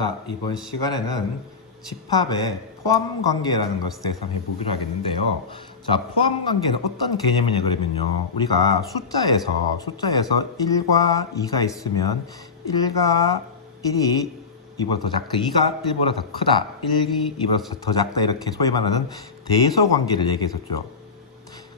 자, 이번 시간에는 집합의 포함 관계라는 것에 대해서 한번 해보기로 하겠는데요. 자, 포함 관계는 어떤 개념이냐 그러면요. 우리가 숫자에서 숫자에서 1과 2가 있으면 1과 1이 2보다 더 작다, 2가 1보다 더 크다, 1이 2보다 더 작다 이렇게 소위 말하는 대소 관계를 얘기했었죠.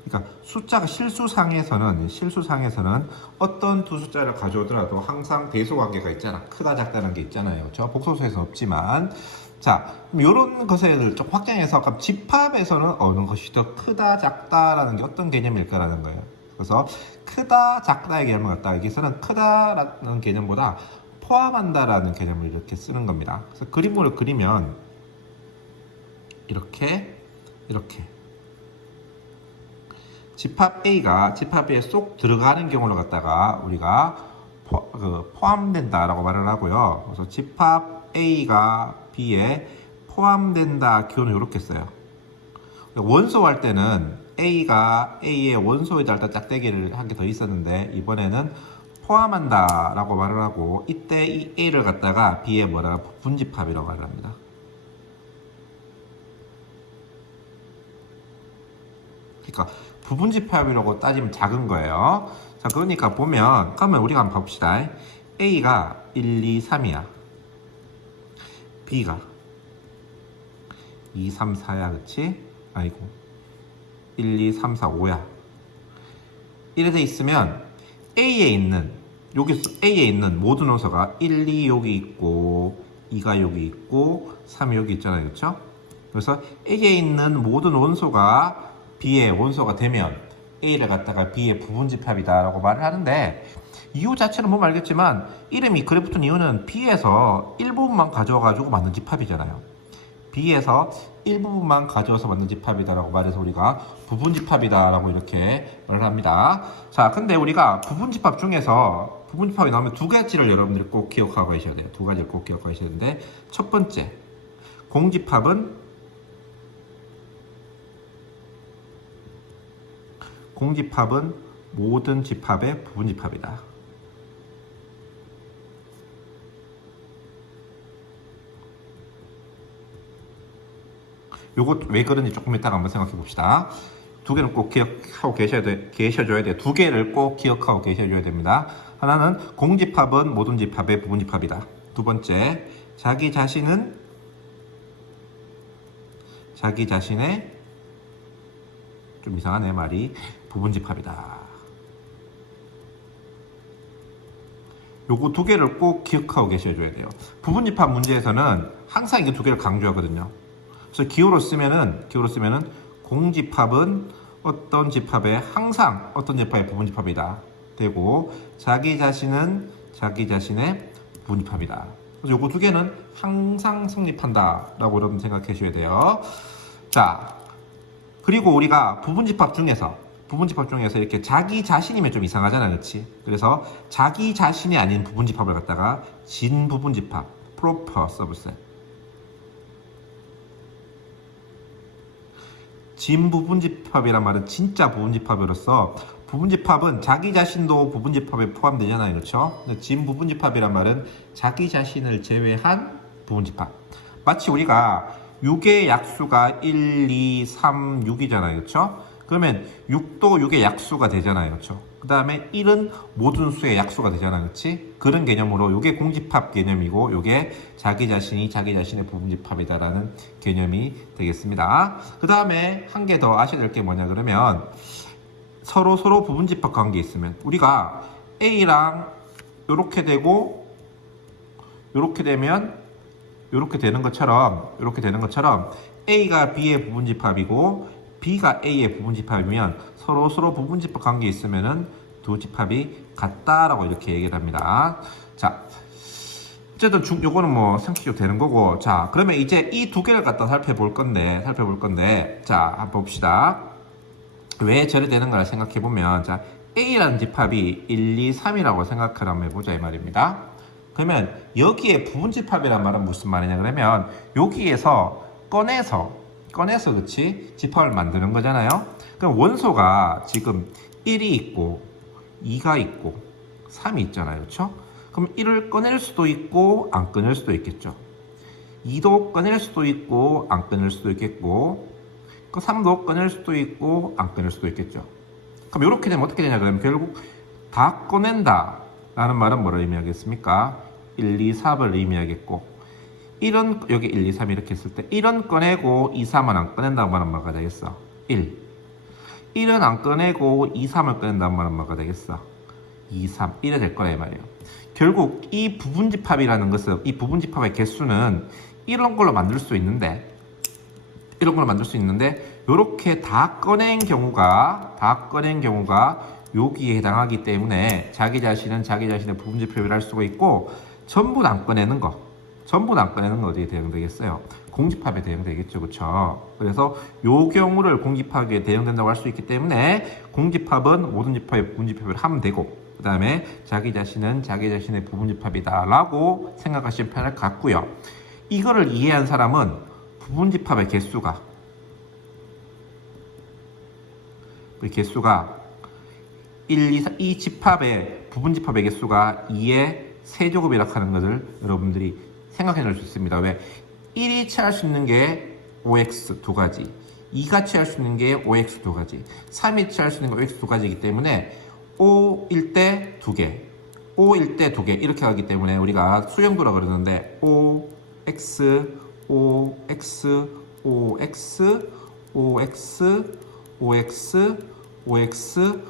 그러니까 숫자가 실수상에서는 실수상에서는 어떤 두 숫자를 가져오더라도 항상 대소 관계가 있잖아. 크다 작다는 게 있잖아요. 저 복소수에서는 없지만 자, 이런 것을 좀 확장해서 그럼 집합에서는 어느 것이 더 크다 작다라는 게 어떤 개념일까라는 거예요. 그래서 크다 작다의 개념을 갖다 여기서는 크다라는 개념보다 포함한다라는 개념을 이렇게 쓰는 겁니다. 그래서 그림으로 그리면 이렇게 이렇게 집합 A가 집합 A에 쏙 들어가는 경우를 갖다가 우리가 포, 그 포함된다라고 말을 하고요. 그래서 집합 A가 B에 포함된다 기호는 이렇게 써요. 원소 할 때는 A가 A의 원소에다 일단 짝대기를 한 개 더 있었는데 이번에는 포함한다라고 말을 하고 이때 이 A를 갖다가 B에 뭐라 분집합이라고 말을 합니다. 그러니까 부분 집합이라고 따지면 작은 거예요. 자, 그러니까 보면 그러면 우리가 한번 봅시다. A가 1, 2, 3이야. B가 2, 3, 4야, 그치? 아이고. 1, 2, 3, 4, 5야. 이래 돼 있으면 A에 있는 여기 A에 있는 모든 원소가 1, 2 여기 있고 2가 여기 있고 3이 여기 있잖아요. 그렇죠? 그래서 A에 있는 모든 원소가 B의 원소가 되면 A를 갖다가 B의 부분집합이다라고 말을 하는데 이유 자체는 보면 알겠지만 이름이 그래 붙은 이유는 B에서 일부분만 가져와가지고 만든 집합이잖아요. B에서 일부분만 가져와서 만든 집합이다라고 말해서 우리가 부분집합이다라고 이렇게 말을 합니다. 자, 근데 우리가 부분집합 중에서 부분집합이 나오면 두 가지를 여러분들이 꼭 기억하고 계셔야 돼요. 두 가지를 꼭 기억하고 계셔야 되는데 첫 번째, 공집합은 공집합은 모든 집합의 부분집합이다. 요거 왜 그런지 조금 이따가 한번 생각해 봅시다. 두 개는 꼭 기억하고 계셔야 돼, 계셔줘야 돼요. 두 개를 꼭 기억하고 계셔줘야 됩니다. 하나는 공집합은 모든 집합의 부분집합이다. 두 번째, 자기 자신은 자기 자신의 좀 이상하네 말이 부분집합이다. 요거 두 개를 꼭 기억하고 계셔줘야 돼요. 부분집합 문제에서는 항상 이게 두 개를 강조하거든요. 그래서 기호로 쓰면은 기호로 쓰면은 공집합은 어떤 집합의 항상 어떤 집합의 부분집합이다 되고 자기 자신은 자기 자신의 부분집합이다. 그래서 요거 두 개는 항상 성립한다라고 여러분 생각해 주셔야 돼요. 자, 그리고 우리가 부분집합 중에서 부분집합 중에서 이렇게 자기 자신이면 좀 이상하잖아, 그렇지? 그래서 자기 자신이 아닌 부분집합을 갖다가 진 부분집합, proper subset. 진 부분집합이란 말은 진짜 부분집합으로서 부분집합은 자기 자신도 부분집합에 포함되잖아요, 그렇죠? 근데 진 부분집합이란 말은 자기 자신을 제외한 부분집합. 마치 우리가 6의 약수가 1, 2, 3, 6이잖아요. 그렇죠? 그러면 6도 6의 약수가 되잖아요. 그렇죠? 그 다음에 1은 모든 수의 약수가 되잖아요. 그렇지? 그런 개념으로 이게 공집합 개념이고 이게 자기 자신이 자기 자신의 부분집합이다라는 개념이 되겠습니다. 그 다음에 한 개 더 아셔야 될 게 뭐냐 그러면 서로 서로 부분집합 관계 있으면 우리가 A랑 이렇게 되고 이렇게 되면 이렇게 되는 것처럼 이렇게 되는 것처럼 A가 B의 부분집합이고 B가 A의 부분집합이면 서로 서로 부분집합 관계 있으면은 두 집합이 같다라고 이렇게 얘기를 합니다. 자, 어쨌든 중 요거는 뭐 상식적으로 되는 거고 자 그러면 이제 이 두 개를 갖다 살펴볼 건데 살펴볼 건데 자 한번 봅시다. 왜 저래 되는 걸 생각해 보면 자 A라는 집합이 1, 2, 3이라고 생각을 한번 해보자 이 말입니다. 그러면 여기에 부분집합이란 말은 무슨 말이냐 그러면 여기에서 꺼내서 꺼내서 그치 집합을 만드는 거잖아요. 그럼 원소가 지금 1이 있고 2가 있고 3이 있잖아요. 그렇죠? 그럼 1을 꺼낼 수도 있고 안 꺼낼 수도 있겠죠. 2도 꺼낼 수도 있고 안 꺼낼 수도 있겠고 그 3도 꺼낼 수도 있고 안 꺼낼 수도 있겠죠. 그럼 이렇게 되면 어떻게 되냐 그러면 결국 다 꺼낸다 라는 말은 뭐를 의미하겠습니까? 1, 2, 3을 의미하겠고 1은 여기 1, 2, 3 이렇게 했을 때 1은 꺼내고 2, 3은 안 꺼낸다고 말하면 뭐가 되겠어? 1 1은 안 꺼내고 2, 3을 꺼낸다고 말하면 뭐가 되겠어? 2, 3 1이 될 거라 이 말이에요 결국 이 부분집합이라는 것은 이 부분집합의 개수는 이런 걸로 만들 수 있는데 이런 걸로 만들 수 있는데 이렇게 다 꺼낸 경우가 다 꺼낸 경우가 여기에 해당하기 때문에 자기 자신은 자기 자신의 부분지표를 할 수가 있고 전부 안 꺼내는 거 전부 안 꺼내는 거 어디에 대응되겠어요? 공집합에 대응되겠죠. 그렇죠 그래서 요 경우를 공집합에 대응된다고 할 수 있기 때문에 공집합은 모든 집합의 부분집합을 하면 되고 그 다음에 자기 자신은 자기 자신의 부분집합이다 라고 생각하시면 편할 것 같고요. 이거를 이해한 사람은 부분집합의 개수가 그 개수가 1, 2, 4, 이 집합의 부분 집합의 개수가 2의 세제곱이라고 하는 것을 여러분들이 생각해 놓을 수 있습니다. 왜? 1이 취할 수 있는 게 5x 두 가지, 2가 취할 수 있는 게 5x 두 가지, 3이 취할 수 있는 게 5x 두 가지이기 때문에 5일 때 두 개, 5일 때 두 개 이렇게 하기 때문에 우리가 수영도라 그러는데 5x, 5x, 5x, 5x, 5x, 5x, 5x,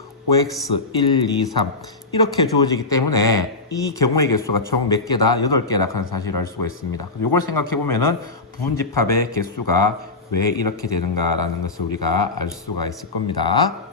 1, 2, 3 이렇게 주어지기 때문에 이 경우의 개수가 총 몇 개다? 8개라 하는 사실을 알 수가 있습니다. 이걸 생각해 보면은 부분집합의 개수가 왜 이렇게 되는가라는 것을 우리가 알 수가 있을 겁니다.